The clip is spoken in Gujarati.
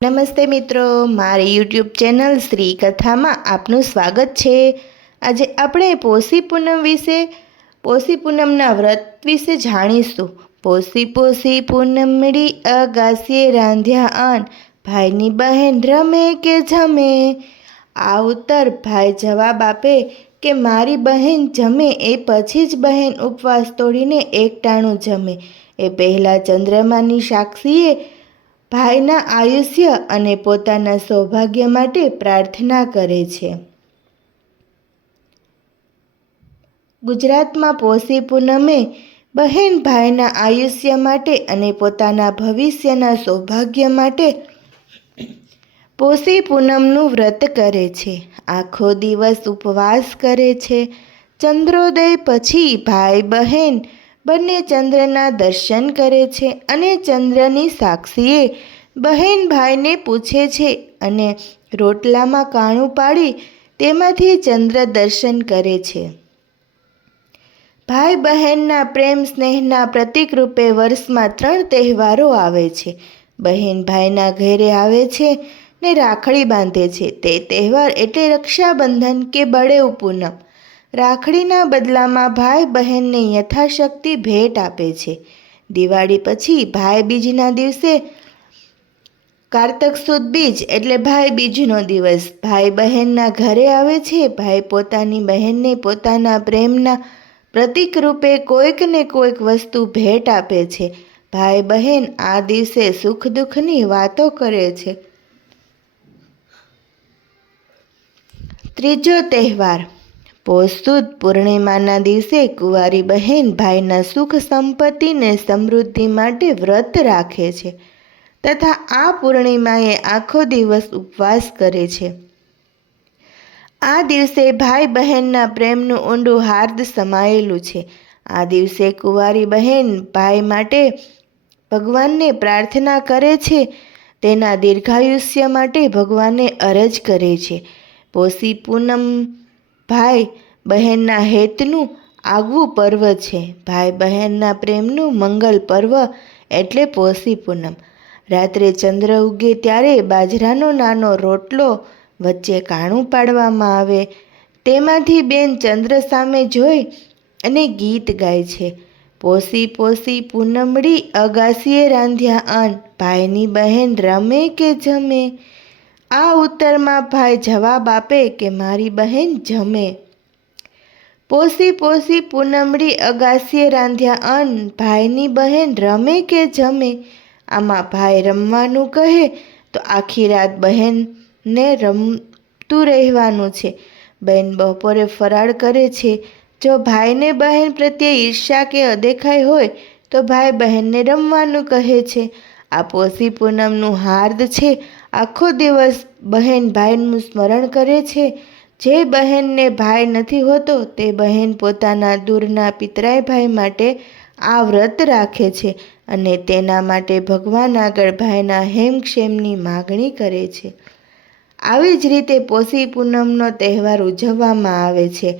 નમસ્તે મિત્રો, મારી યુટ્યુબ ચેનલ શ્રી કથામાં આપનું સ્વાગત છે। આજે આપણે પોષી પૂનમના વ્રત વિશે જાણીશું। પોષી પૂનમડી અગાસીએ રાંધ્યા અન્ન, ભાઈની બહેન રમે કે જમે। આ ઉત્તર ભાઈ જવાબ આપે કે મારી બહેન જમે એ પછી જ બહેન ઉપવાસ તોડીને એકટાણું જમે। એ પહેલાં ચંદ્રમાની સાક્ષીએ ભાઈના આયુષ્ય અને પોતાના સૌભાગ્ય માટે પ્રાર્થના કરે છે। ગુજરાતમાં પોષી પૂનમે બહેન ભાઈના આયુષ્ય માટે અને પોતાના ભવિષ્યના સૌભાગ્ય માટે પોષી પૂનમનું વ્રત કરે છે। આખો દિવસ ઉપવાસ કરે છે। ચંદ્રોદય પછી ભાઈ બહેન બંને ચંદ્રના દર્શન કરે છે અને ચંદ્રની સાક્ષીએ બહેન ભાઈને પૂછે છે અને રોટલામાં કાણું પાડી તેમાંથી ચંદ્ર દર્શન કરે છે। ભાઈ બહેનના પ્રેમ સ્નેહના પ્રતીક રૂપે વર્ષમાં 3 તહેવારો આવે છે। બહેન ભાઈના ઘેરે આવે છે ને રાખડી બાંધે છે। તે તહેવાર એટલે રક્ષાબંધન કે બળેવ પૂનમ। રાખડીના બદલામાં ભાઈ બહેનને યથાશક્તિ ભેટ આપે છે। દિવાળી પછી ભાઈ બીજના દિવસે કારતક સુદ બીજ એટલે ભાઈ બીજનો દિવસ ભાઈ બહેનના ઘરે આવે છે। ભાઈ પોતાની બહેનને પોતાના પ્રેમના પ્રતીક રૂપે કોઈક ને કોઈક વસ્તુ ભેટ આપે છે। ભાઈ બહેન આ દિવસે સુખ દુઃખની વાતો કરે છે। ત્રીજો તહેવાર પોષ સુદ પૂર્ણિમાના દિવસે કુંવારી બહેન ભાઈના સુખ સંપત્તિ ને સમૃદ્ધિ માટે વ્રત રાખે છે તથા આ પૂર્ણિમાએ આખો દિવસ ઉપવાસ કરે છે। આ દિવસે ભાઈ બહેનના પ્રેમનું ઊંડું હાર્દ સમાયેલું છે। આ દિવસે કુંવારી બહેન ભાઈ માટે ભગવાનને પ્રાર્થના કરે છે, તેના દીર્ઘાયુષ્ય માટે ભગવાનને અરજ કરે છે। પોષી પૂનમ ભાઈ બહેનના હેતનું આગવું પર્વ છે। ભાઈ બહેનના પ્રેમનું મંગલ પર્વ એટલે પોષી પૂનમ। રાત્રે ચંદ્ર ઉગે ત્યારે બાજરાનો નાનો રોટલો વચ્ચે કાણું પાડવામાં આવે, તેમાંથી બેન ચંદ્ર સામે જોઈ અને ગીત ગાય છે, પોષી પૂનમડી અગાસીએ રાંધ્યા અન્ન, ભાઈની બહેન રમે કે જમે। આ ઉત્તરમાં ભાઈ જવાબ આપે કે મારી બહેન જમે। પોષી પૂનમડી અગાસીએ રાંધ્યા અન્ન, ભાઈની બહેન રમે કે જમે। આમાં ભાઈ રમવાનું કહે તો આખી રાત બહેનને રમતું રહેવાનું છે। બહેન બપોરે ફરાળ કરે છે। જો ભાઈને બહેન પ્રત્યે ઈર્ષ્યા કે અદેખાઈ હોય તો ભાઈ બહેનને રમવાનું કહે છે। આ પોષી પૂનમનું હાર્દ છે। આખો દિવસ બહેન ભાઈનું સ્મરણ કરે છે। જે બહેનને ભાઈ નથી હોતો તે બહેન પોતાના દૂરના પિતરાઈ ભાઈ માટે આ વ્રત રાખે છે અને તેના માટે ભગવાન આગળ ભાઈના હેમક્ષેમની માગણી કરે છે। આવી જ રીતે પોષી પૂનમનો તહેવાર ઉજવવામાં આવે છે।